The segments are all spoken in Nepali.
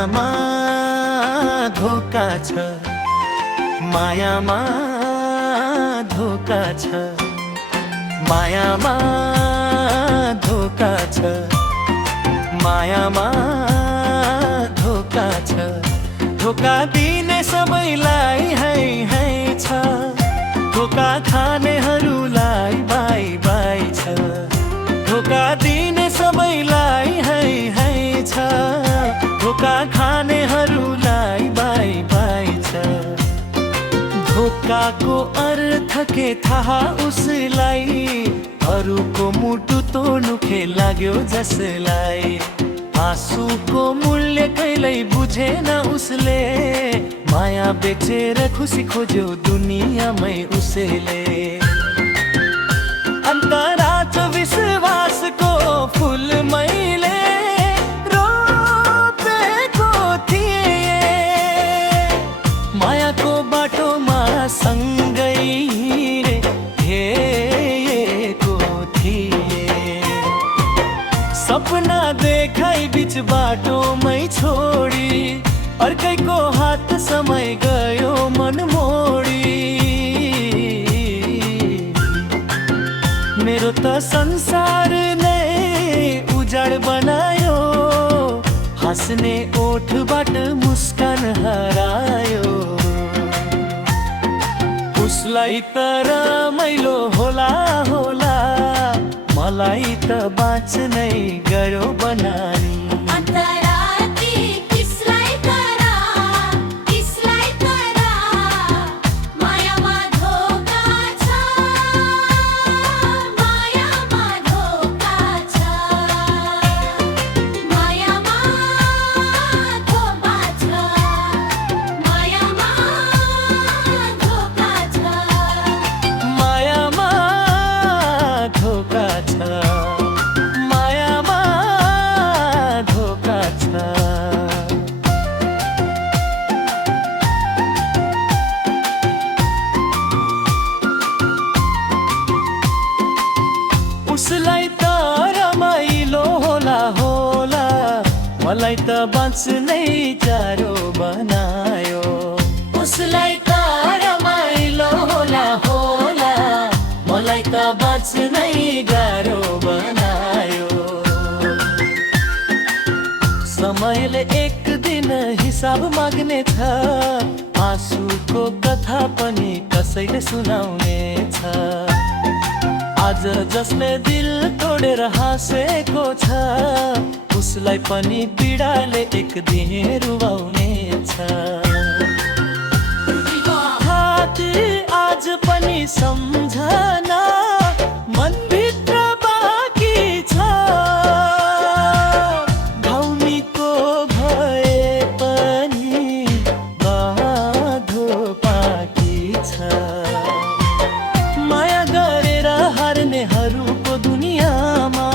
मायामा धोका छ, मायामा धोका छ, मायामा धोका छ, मायामा धोका छ। धोका दिने सबैलाई है छ, धोका खानेहरूलाई बाई बाई छ। धोका दिने सबैलाई है छ, धोका खानेहरूलाई बाई बाई छ। धोकाको अर्थ के थाहा उसलाई, अरूको मुटु तोड्नु खेल लाग्यो जसलाई। आँसुको मूल्य कहिल्यै बुझेन उसले, माया बेचेर खुसी खोज्यो दुनियाँमै उसले। अन्तराज विश्वासको फुल मैले रोपेको थिएँ, मायाको बाटोमा सँगै हिँडेको थिएँ। सपना देखाइ बीच बाटोमै छोडी, अर्कैको हात समय गयो मन मोडी। मेरो त संसार नै उजाड बनायो, हाँस्ने ओठबाट मुस्कान हरायो। उसलाई त रमाइलो होला होला, मलाई त बाँच्नै गयो बनानी। उसलाई त रमाइलो होला होला, मलाई त बाँच्नै गाह्रो बनायो। उसलाई त रमाइलो होला होला, मलाई त बाँच्नै गाह्रो बनायो। समयले एक दिन हिसाब माग्ने छ, आँसुको कथा पनि कसैले सुनाउने छ। आज जसले दिल तोडेर हाँसेको छ, उसलाई पनि पीडाले एक दिन रुवाउने छ। हात आज पनि सम्झना मनभित्र बाँकी छ, घाउमीको भए पनि बाधो बाँकी छ। माया गरेर हार्नेहरूको दुनियाँमा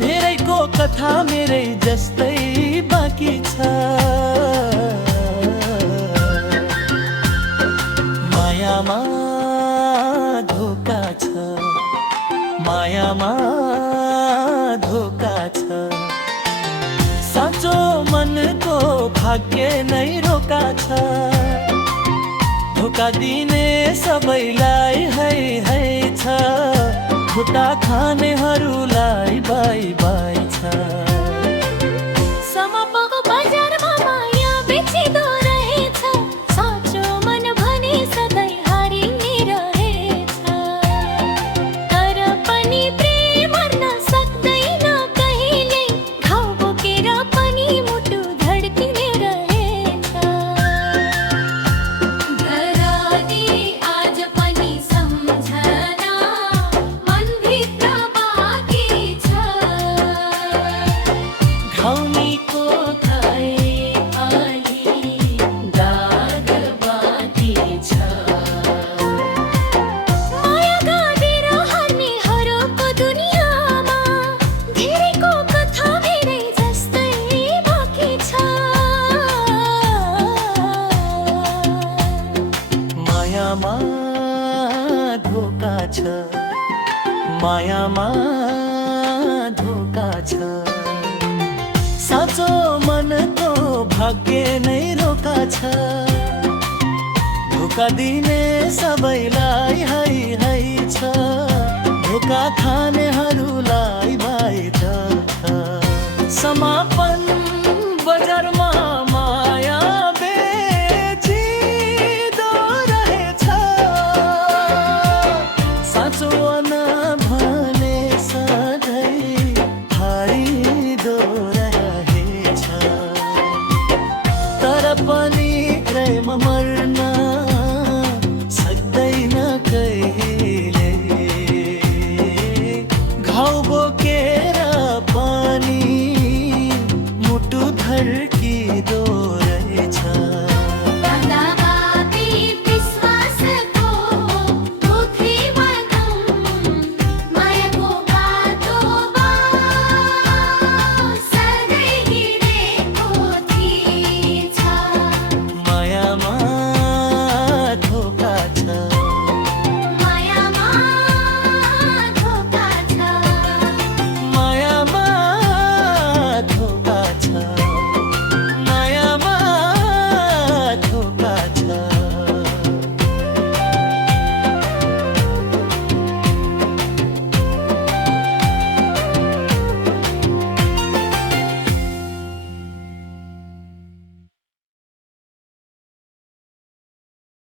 धेरैको कथा मेरै जस्तै बाँकी छ। मायामा धोका छ, मायामा धोका छ। साँचो मनको भाग्य नै रोका छ, धोका दिने सबैलाई है छ, खुट्टा खानेहरूलाई बाई बाई छ। समपको बजारमा माया बेचिँदो रहेछ, साँचो मन भने सधैँ हारि नै रहेछ। तर पनि प्रेम मर्न सक्दैन कहिल्यै, घाउ बोकेर पनि मुटु धड्किने रहेछ। घरानी आज पनि सम्झना मनभित्र बाँकी छ, घाउमीको भए अलि दाग बाँकी छ। माया गरेर हार्नेहरूको दुनियाँमा धेरैको कथा मेरै जस्तै बाँकी छ। मायामा धोका छ, मायामा धोका छ। साँचो मनको भाग्य नै रोका छ धोका दिने सबैलाई है है छ धोका खानेहरूलाई बाहिर छ